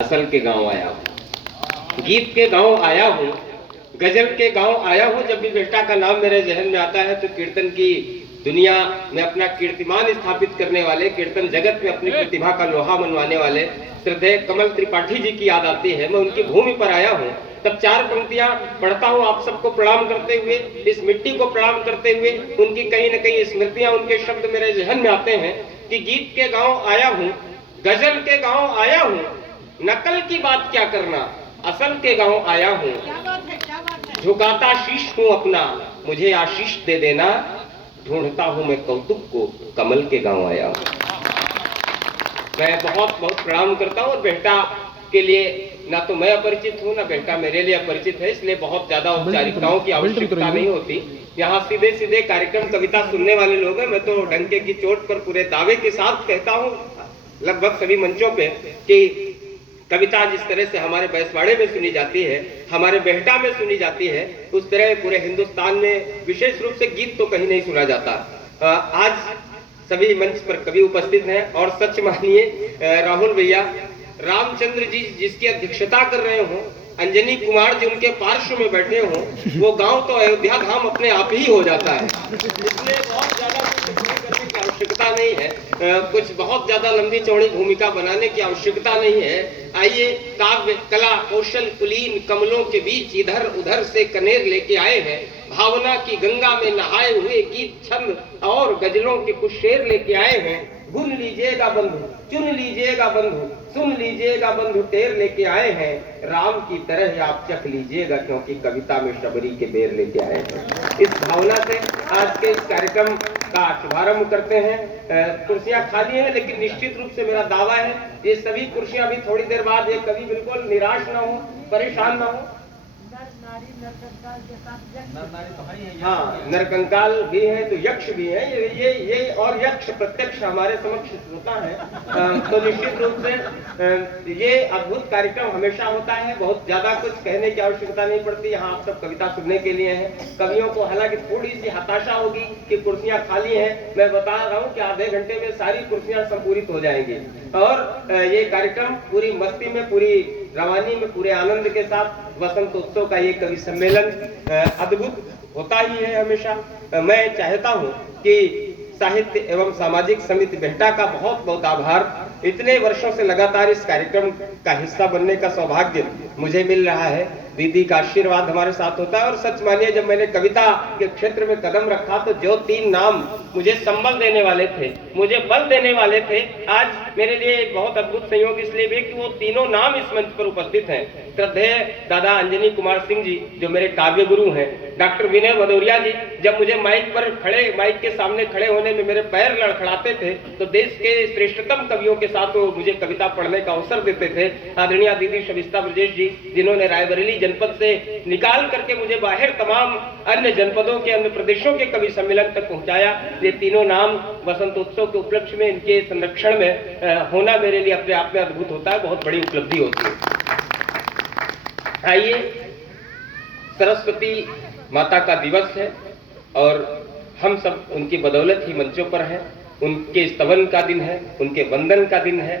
असल के गांव आया हूँ, गीत के गांव आया हूँ, गजल के गांव आया हूँ। जब भी बेटा का नाम मेरे जहन में आता है तो कीर्तन की दुनिया में अपना कीर्तिमान स्थापित करने वाले, कीर्तन जगत में अपनी प्रतिभा का लोहा मनवाने वाले श्रद्धेय कमल त्रिपाठी जी की याद आती है। मैं उनकी भूमि पर आया हूँ। तब चार पंक्तियां पढ़ता हूँ आप सबको प्रणाम करते हुए, इस मिट्टी को प्रणाम करते हुए। उनकी कहीं न कहीं स्मृतियां, उनके शब्द मेरे जहन में आते हैं कि गीत के गांव आया हूँ, गजल के गांव आया हूँ, नकल की बात क्या करना, असल के गांव आया हूँ। झुकाता शीश हूँ अपना, मुझे आशीष दे देना, ढूंढता हूँ मैं कौतुक को, कमल के गांव आया हूँ। मैं बहुत बहुत प्रणाम करता हूँ। और बेटा के लिए ना तो मैं अपरिचित हूँ, ना बेटा मेरे लिए अपरिचित है, इसलिए बहुत ज्यादा औपचारिकताओं की आवश्यकता नहीं होती। यहाँ सीधे सीधे कार्यक्रम कविता सुनने वाले लोग हैं। मैं तो डंके की चोट पर पूरे दावे के साथ कहता हूँ लगभग सभी मंचों पे कि कविता जिस तरह से हमारे बैसवाड़े में सुनी जाती है, हमारे बेहटा में सुनी जाती है, उस तरह पूरे हिंदुस्तान में विशेष रूप से गीत तो कहीं नहीं सुना जाता। आज सभी मंच पर कवि उपस्थित हैं और सच मानिए राहुल भैया, रामचंद्र जी जिसकी अध्यक्षता कर रहे हो, अंजनी कुमार जी उनके पार्श्व में बैठे हो, वो गांव तो अयोध्या धाम अपने आप ही हो जाता है। इसलिए बहुत ज्यादा करने की आवश्यकता नहीं है, कुछ बहुत ज्यादा लंबी चौड़ी भूमिका बनाने की आवश्यकता नहीं है। आइए, काव्य कला कौशल कुलीन कमलों के बीच इधर उधर से कनेर लेके आए हैं। भावना की गंगा में नहाए हुए गीत छंद और गजलों के कुछ शेर लेके आए हैं। गुन लीजिएगा बंधु, चुन लीजिएगा बंधु, सुन लीजिएगा बंधु, टेर लेके आए हैं। राम की तरह आप चख लीजिएगा, क्योंकि कविता में शबरी के बेर लेके आए हैं। इस भावना से आज के इस कार्यक्रम का शुभारंभ करते हैं। कुर्सियां खाली हैं, लेकिन निश्चित रूप से मेरा दावा है ये सभी कुर्सियां भी थोड़ी देर बाद, ये कभी बिल्कुल निराश ना हो, परेशान ना हो। हाँ, नरकंकाल भी है तो यक्ष भी है, ये और यक्ष प्रत्यक्ष हमारे समक्ष होता है। तो निश्चित रूप से ये अद्भुत कार्यक्रम हमेशा होता है। बहुत ज्यादा कुछ कहने की आवश्यकता नहीं पड़ती। यहाँ आप सब कविता सुनने के लिए हैं। कवियों को हालांकि थोड़ी सी हताशा होगी कि कुर्सियां खाली हैं। मैं बता रहा हूँ कि आधे घंटे में सारी कुर्सियां संपूरित हो जाएंगी और ये कार्यक्रम पूरी मस्ती में, पूरी रवानी में, पूरे आनंद के साथ वसंत उत्सव का ये कवि सम्मेलन अद्भुत होता ही है हमेशा। मैं चाहता हूँ कि साहित्य एवं सामाजिक समिति बेहटा का बहुत बहुत आभार। इतने वर्षों से लगातार इस कार्यक्रम का हिस्सा बनने का सौभाग्य मुझे मिल रहा है। दीदी का आशीर्वाद हमारे साथ होता है। और सच मानिए, जब मैंने कविता के क्षेत्र में कदम रखा तो जो तीन नाम मुझे संबल देने वाले थे, मुझे बल देने वाले थे, आज मेरे लिए बहुत अद्भुत संयोग इसलिए भी कि वो तीनों नाम इस मंच पर उपस्थित हैं। श्रद्धेय दादा अंजनी कुमार सिंह जी जो मेरे काव्य गुरु हैं, डॉक्टर विनय भदौरिया जी जब मुझे माइक के सामने खड़े होने में मेरे पैर लड़खड़ाते थे तो देश के श्रेष्ठतम कवियों के साथ वो मुझे कविता पढ़ने का अवसर देते थे। आदरणीय दीदी शबिस्ता ब्रजेश जी जिन्होंने रायबरेली जनपद से निकाल करके मुझे बाहर तमाम अन्य जनपदों के, अन्य प्रदेशों के कवि सम्मेलन तक पहुंचाया। ये तीनों नाम वसंतोत्सव के उपलक्ष्य में, इनके संरक्षण में होना मेरे लिए अपने आप में अद्भुत होता है, बहुत बड़ी उपलब्धि होती है। आइए, सरस्वती माता का दिवस है और हम सब उनकी बदौलत ही मंचों पर हैं। उनके स्तवन का दिन है, उनके वंदन का दिन है।